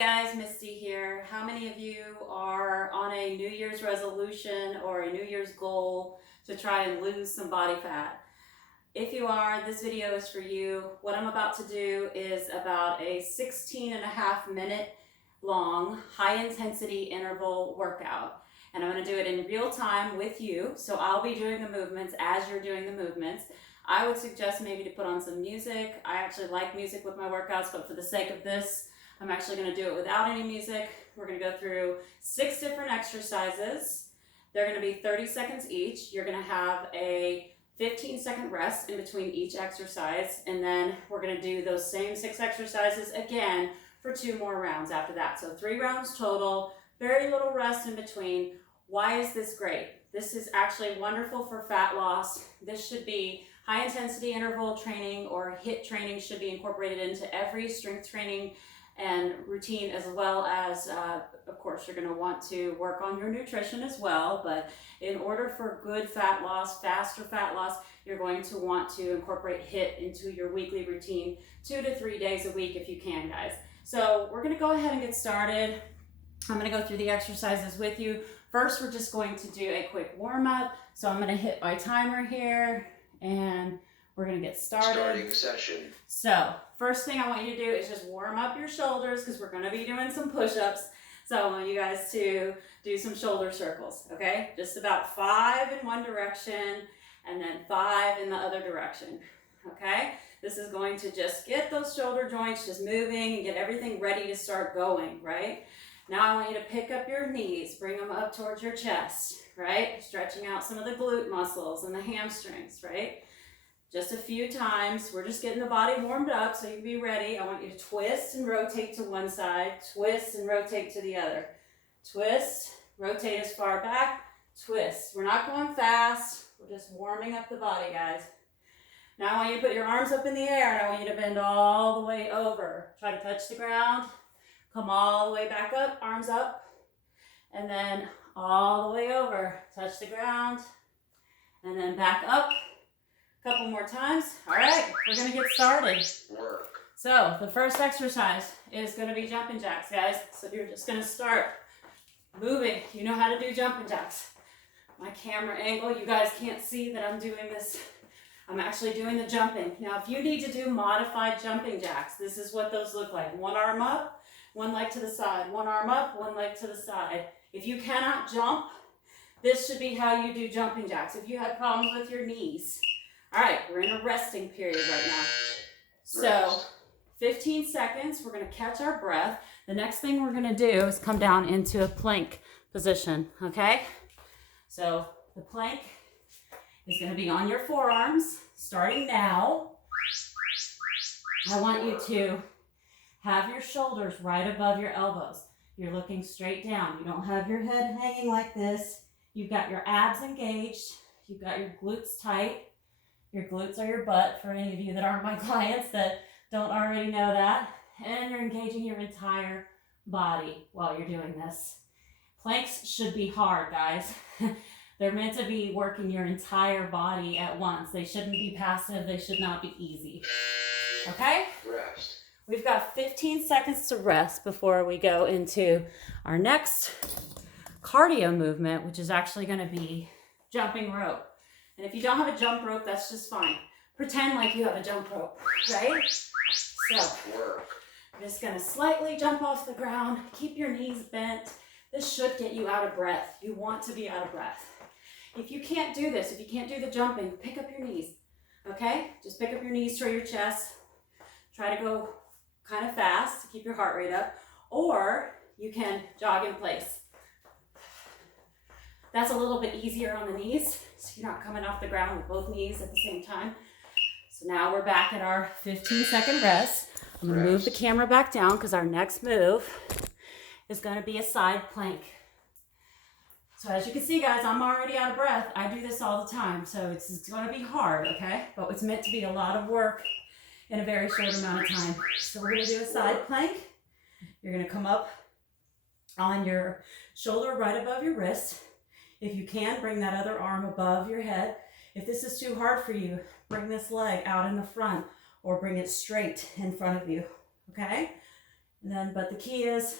Guys, Misty here. How many of you are on a New Year's resolution or a New Year's goal to try and lose some body fat? If you are, this video is for you. What I'm about to do is about a 16.5-minute long high intensity interval workout. And I'm going to do it in real time with you. So I'll be doing the movements as you're doing the movements. I would suggest maybe to put on some music. I actually like music with my workouts, but for the sake of this, I'm actually going to do it without any music. We're going to go through 6 different exercises. They're going to be 30 seconds each. You're going to have a 15-second rest in between each exercise, and then we're going to do those same 6 exercises again for 2 more rounds after that. So 3 rounds total, very little rest in between. Why is this great? This is actually wonderful for fat loss. This should be high intensity interval training, or HIIT training should be incorporated into every strength training and routine, as well as, of course, you're going to want to work on your nutrition as well. But in order for good fat loss, faster fat loss, you're going to want to incorporate HIIT into your weekly routine 2 to 3 days a week if you can, guys. So we're going to go ahead and get started. I'm going to go through the exercises with you. First, we're just going to do a quick warm-up. So I'm going to hit my timer here, and we're going to get started. Starting session. So first thing I want you to do is just warm up your shoulders, because we're going to be doing some push-ups. So I want you guys to do some shoulder circles, okay? Just about 5 in one direction and then 5 in the other direction, okay? This is going to just get those shoulder joints just moving and get everything ready to start going, right? Now I want you to pick up your knees, bring them up towards your chest, right? Stretching out some of the glute muscles and the hamstrings, right? Just a few times. We're just getting the body warmed up so you can be ready. I want you to twist and rotate to one side, twist and rotate to the other. Twist, rotate as far back, twist. We're not going fast. We're just warming up the body, guys. Now I want you to put your arms up in the air, and I want you to bend all the way over. Try to touch the ground. Come all the way back up, arms up, and then all the way over. Touch the ground, and then back up. Couple more times. All right, we're gonna get started. Work. So the first exercise is gonna be jumping jacks, guys. So you're just gonna start moving. You know how to do jumping jacks. My camera angle, you guys can't see that I'm doing this. I'm actually doing the jumping. Now, if you need to do modified jumping jacks, this is what those look like. One arm up, one leg to the side. One arm up, one leg to the side. If you cannot jump, this should be how you do jumping jacks. If you have problems with your knees. All right, we're in a resting period right now. So 15 seconds, we're gonna catch our breath. The next thing we're gonna do is come down into a plank position, okay? So the plank is gonna be on your forearms, starting now. I want you to have your shoulders right above your elbows. You're looking straight down. You don't have your head hanging like this. You've got your abs engaged. You've got your glutes tight. Your glutes are your butt, for any of you that aren't my clients that don't already know that. And you're engaging your entire body while you're doing this. Planks should be hard, guys. They're meant to be working your entire body at once. They shouldn't be passive. They should not be easy. Okay? Rest. We've got 15 seconds to rest before we go into our next cardio movement, which is actually going to be jumping rope. And if you don't have a jump rope, that's just fine. Pretend like you have a jump rope, right? So Work. I'm just gonna slightly jump off the ground. Keep your knees bent. This should get you out of breath. You want to be out of breath. If you can't do this, if you can't do the jumping, pick up your knees, okay? Just pick up your knees toward your chest. Try to go kind of fast to keep your heart rate up, or you can jog in place. That's a little bit easier on the knees, so you're not coming off the ground with both knees at the same time. So now we're back at our 15-second rest. I'm gonna move the camera back down because our next move is gonna be a side plank. So as you can see, guys, I'm already out of breath. I do this all the time, so it's gonna be hard, okay? But it's meant to be a lot of work in a very short amount of time. So we're gonna do a side plank. You're gonna come up on your shoulder right above your wrist. If you can, bring that other arm above your head. If this is too hard for you, bring this leg out in the front or bring it straight in front of you, okay? And then, but the key is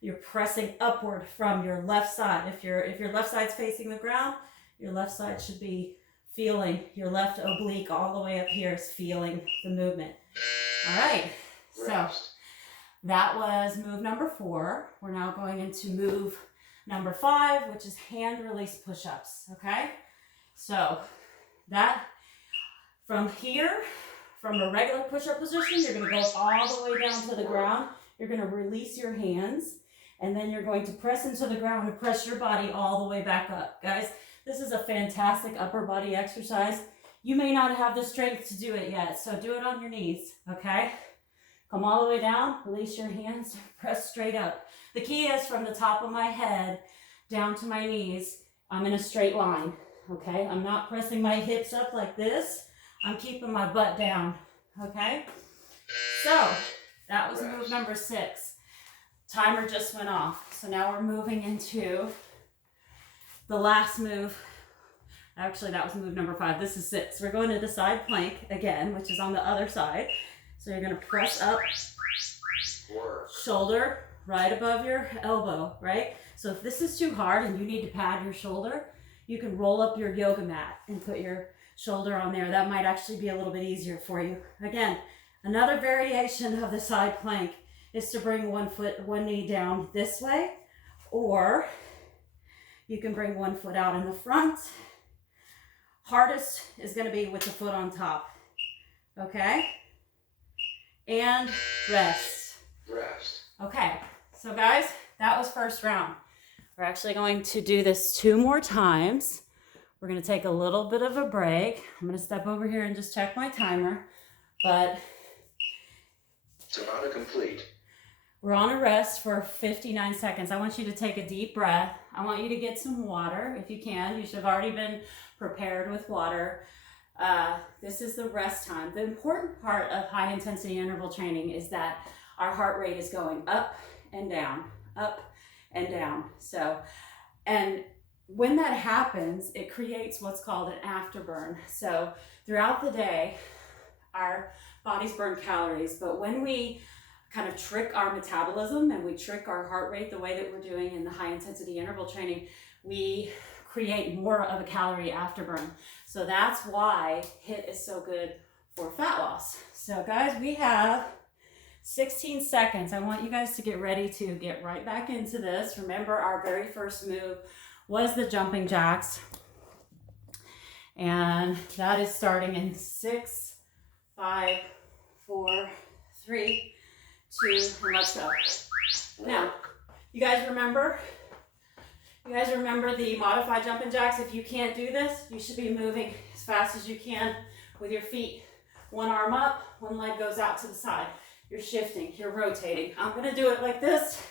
you're pressing upward from your left side. If your left side's facing the ground, your left side should be feeling, your left oblique all the way up here is feeling the movement. All right, so that was move number 4. We're now going into move number 5, which is hand release push-ups, okay? So that, from here, from a regular push-up position, you're gonna go all the way down to the ground. You're gonna release your hands, and then you're going to press into the ground and press your body all the way back up. Guys, this is a fantastic upper body exercise. You may not have the strength to do it yet, so do it on your knees, okay? Come all the way down, release your hands, press straight up. The key is from the top of my head down to my knees, I'm in a straight line, okay? I'm not pressing my hips up like this. I'm keeping my butt down, okay? So that was move number 6. Timer just went off. So now we're moving into the last move. Actually, that was move number 5. This is 6. We're going to the side plank again, which is on the other side. So you're going to press up, shoulder right above your elbow, right? So if this is too hard and you need to pad your shoulder, you can roll up your yoga mat and put your shoulder on there. That might actually be a little bit easier for you. Again, another variation of the side plank is to bring one knee down this way, or you can bring one foot out in the front. Hardest is going to be with the foot on top, okay? And rest. Okay, so guys, that was first round. We're actually going to do this 2 more times. We're going to take a little bit of a break. I'm going to step over here and just check my timer, but it's about to complete. We're on a rest for 59 seconds. I want you to take a deep breath. I want you to get some water if you can. You should have already been prepared with water. This is the rest time. The important part of high intensity interval training is that our heart rate is going up and down, up and down. So, and when that happens, it creates what's called an afterburn. So throughout the day, our bodies burn calories, but when we kind of trick our metabolism and we trick our heart rate the way that we're doing in the high intensity interval training, we create more of a calorie afterburn. So that's why HIIT is so good for fat loss. So guys, we have 16 seconds. I want you guys to get ready to get right back into this. Remember, our very first move was the jumping jacks. And that is starting in 6, 5, 4, 3, 2, and let's go. Now, you guys remember the modified jumping jacks? If you can't do this, you should be moving as fast as you can with your feet. One arm up, one leg goes out to the side. You're shifting, you're rotating. I'm gonna do it like this.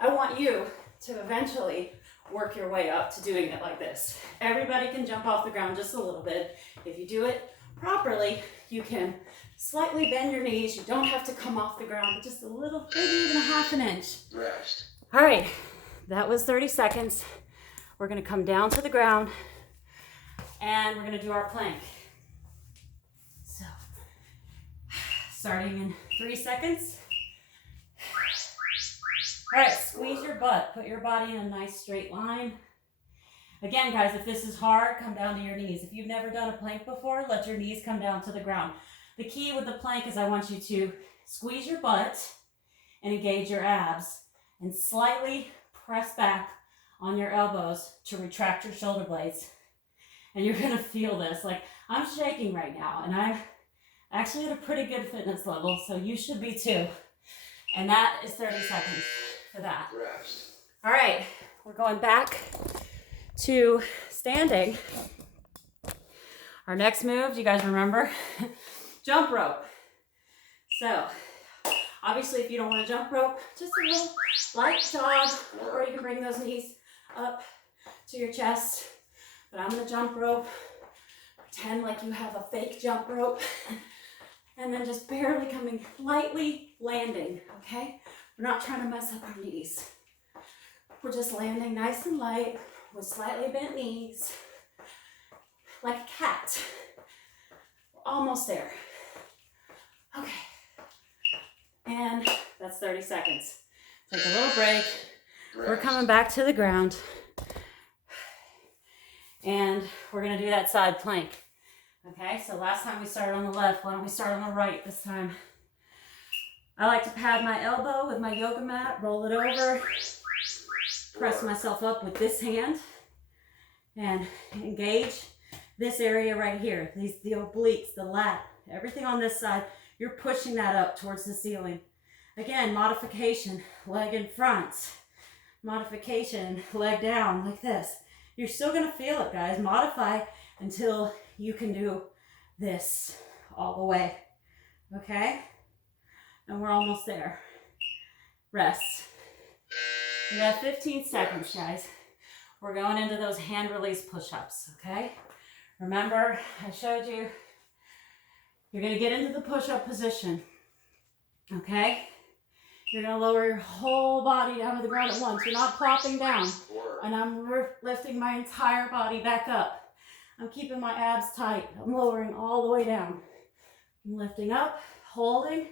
I want you to eventually work your way up to doing it like this. Everybody can jump off the ground just a little bit. If you do it properly, you can slightly bend your knees. You don't have to come off the ground, but just a little, maybe even a half an inch. Rest. All right, that was 30 seconds. We're gonna come down to the ground and we're gonna do our plank. So, starting in 3 seconds. All right, squeeze your butt. Put your body in a nice straight line. Again, guys, if this is hard, come down to your knees. If you've never done a plank before, let your knees come down to the ground. The key with the plank is I want you to squeeze your butt and engage your abs and slightly press back on your elbows to retract your shoulder blades. And you're gonna feel this. Like, I'm shaking right now and I'm actually at a pretty good fitness level, so you should be too. And that is 30 seconds for that. Rest. All right, we're going back to standing. Our next move, do you guys remember? Jump rope. So, obviously if you don't want to jump rope, just a little light jog, or you can bring those knees up to your chest. But I'm gonna jump rope. Pretend like you have a fake jump rope. And then just barely coming, lightly landing, okay? We're not trying to mess up our knees. We're just landing nice and light with slightly bent knees, like a cat. We're almost there. Okay. And that's 30 seconds. Take a little break. We're Rest. coming back to the ground. And we're gonna do that side plank. Okay, so last time we started on the left, why don't we start on the right this time? I like to pad my elbow with my yoga mat, roll it over, press myself up with this hand, and engage this area right here. The obliques, the lat, everything on this side, you're pushing that up towards the ceiling. Again, modification, leg in front. Modification, leg down, like this. You're still gonna feel it, guys. Modify until you can do this all the way, okay? And we're almost there. Rest. We got 15 seconds, guys. We're going into those hand release push-ups, okay? Remember, I showed you, you're gonna get into the push-up position, okay? You're gonna lower your whole body down to the ground at once. You're not plopping down. And I'm lifting my entire body back up. I'm keeping my abs tight. I'm lowering all the way down. I'm lifting up, holding,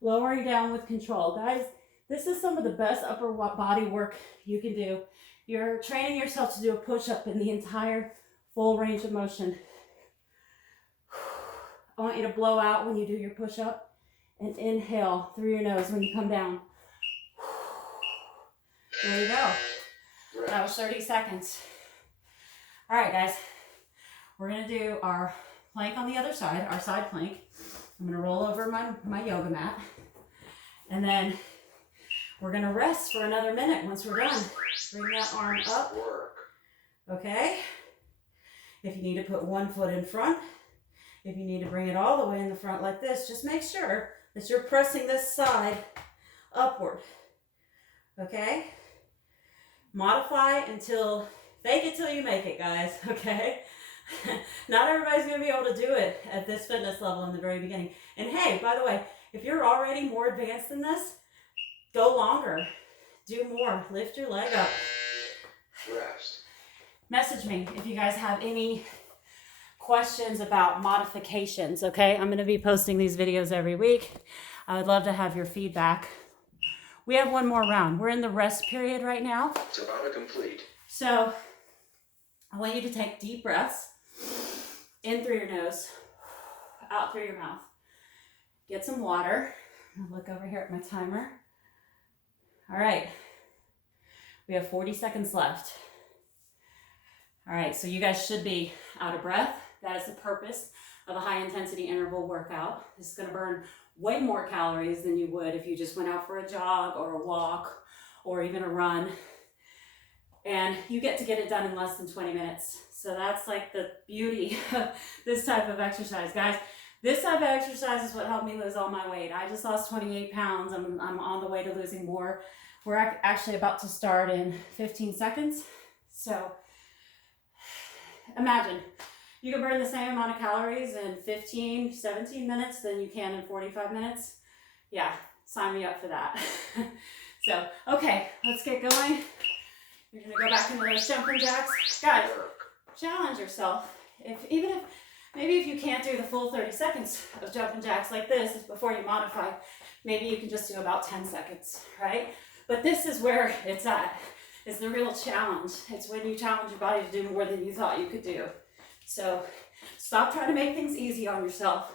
lowering down with control. Guys, this is some of the best upper body work you can do. You're training yourself to do a push-up in the entire full range of motion. I want you to blow out when you do your push-up and inhale through your nose when you come down. There you go. That was 30 seconds. All right, guys. We're going to do our plank on the other side, our side plank. I'm going to roll over my yoga mat. And then we're going to rest for another minute once we're done. Bring that arm up. Okay? If you need to put one foot in front, if you need to bring it all the way in the front like this, just make sure that you're pressing this side upward. Okay? Modify until, fake it till you make it, guys, okay? Not everybody's gonna be able to do it at this fitness level in the very beginning. And hey, by the way, if you're already more advanced than this, go longer, do more, lift your leg up. Rest. Message me if you guys have any questions about modifications, okay? I'm gonna be posting these videos every week. I would love to have your feedback. We have one more round. We're in the rest period right now. Tabata complete. So I want you to take deep breaths in through your nose, out through your mouth. Get some water. I'll look over here at my timer. All right. We have 40 seconds left. All right, so you guys should be out of breath. That is the purpose of a high intensity interval workout. This is gonna burn way more calories than you would if you just went out for a jog or a walk or even a run. And you get to get it done in less than 20 minutes. So that's like the beauty of this type of exercise. Guys, this type of exercise is what helped me lose all my weight. I just lost 28 pounds. I'm on the way to losing more. We're actually about to start in 15 seconds. So imagine you can burn the same amount of calories in 15, 17 minutes than you can in 45 minutes. Yeah, sign me up for that. So, okay, let's get going. You're gonna go back into those jumping jacks. Guys, challenge yourself. Maybe if you can't do the full 30 seconds of jumping jacks like this before you modify, maybe you can just do about 10 seconds, right? But this is where it's at. It's the real challenge. It's when you challenge your body to do more than you thought you could do. So stop trying to make things easy on yourself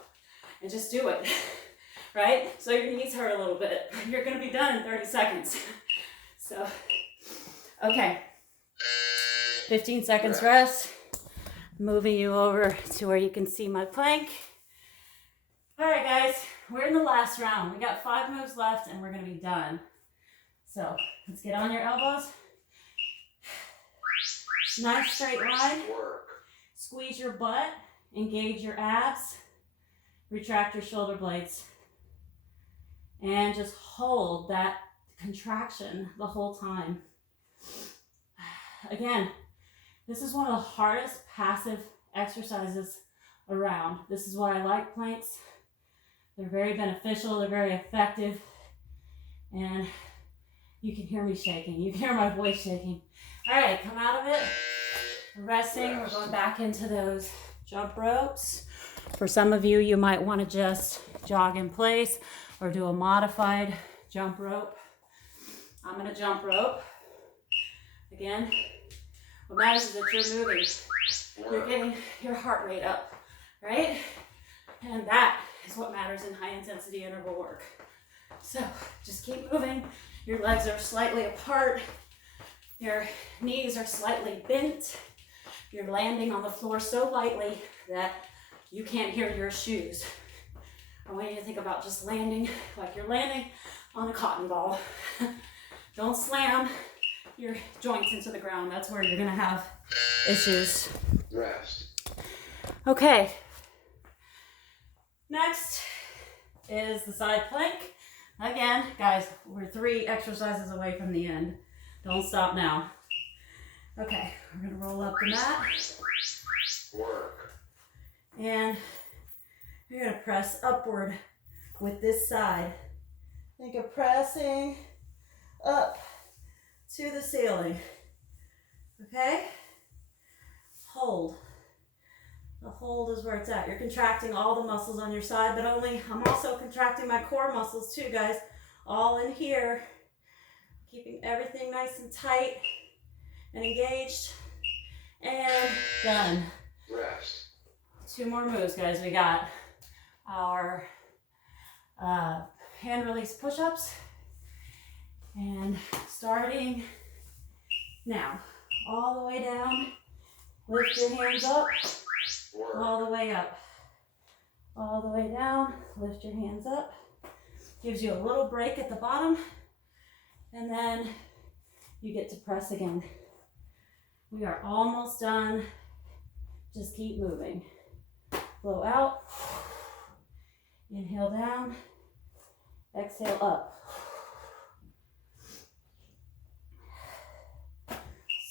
and just do it, right? So your knees hurt a little bit. You're gonna be done in 30 seconds. So, okay. 15 seconds rest. Moving you over to where you can see my plank. All right, guys, we're in the last round. We got 5 moves left and we're gonna be done. So let's get on your elbows. Nice straight line. Squeeze your butt, engage your abs, retract your shoulder blades, and just hold that contraction the whole time. Again, this is one of the hardest passive exercises around. This is why I like planks. They're very beneficial, they're very effective, and you can hear me shaking. You can hear my voice shaking. All right, come out of it. Resting, we're going back into those jump ropes. For some of you, you might want to just jog in place. or do a modified jump rope. I'm gonna jump rope. Again, what matters is that you're moving. You're getting your heart rate up, right? And that is what matters in high intensity interval work. So just keep moving. Your legs are slightly apart. Your knees are slightly bent. You're landing on the floor so lightly that you can't hear your shoes. I want you to think about just landing like you're landing on a cotton ball. Don't slam your joints into the ground. That's where you're gonna have issues. Rest. Okay. Next is the side plank. Again, guys, we're 3 exercises away from the end. Don't stop now. Okay, we're gonna roll up the mat. Work. And you're gonna press upward with this side. Think of pressing up to the ceiling. Okay? Hold. The hold is where it's at. You're contracting all the muscles on your side, but I'm also contracting my core muscles too, guys. All in here. Keeping everything nice and tight and engaged. And done. Rest. 2 more moves, guys. We got our hand release push-ups. And starting now. All the way down. Lift your hands up. Work. All the way up. All the way down. Lift your hands up. Gives you a little break at the bottom. And then you get to press again. We are almost done. Just keep moving. Blow out. Inhale down. Exhale up.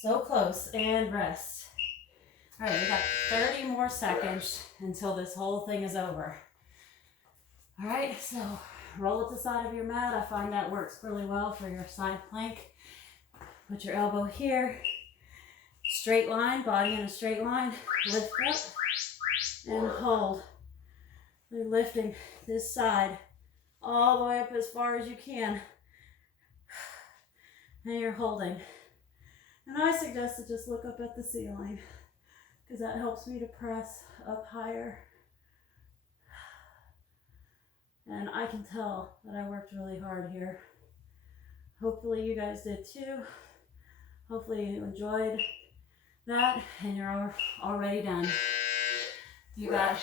So close. And rest. All right, we got 30 more seconds until this whole thing is over. All right, so roll at the side of your mat. I find that works really well for your side plank. Put your elbow here. Straight line, body in a straight line. Lift up and hold. You're lifting this side all the way up as far as you can. And you're holding. And I suggest to just look up at the ceiling, because that helps me to press up higher. And I can tell that I worked really hard here. Hopefully you guys did too. Hopefully you enjoyed that and you're already done. You got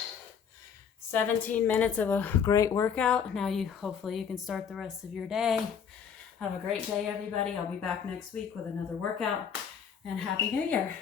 17 minutes of a great workout. Now hopefully you can start the rest of your day. Have a great day, everybody. I'll be back next week with another workout, and Happy New Year.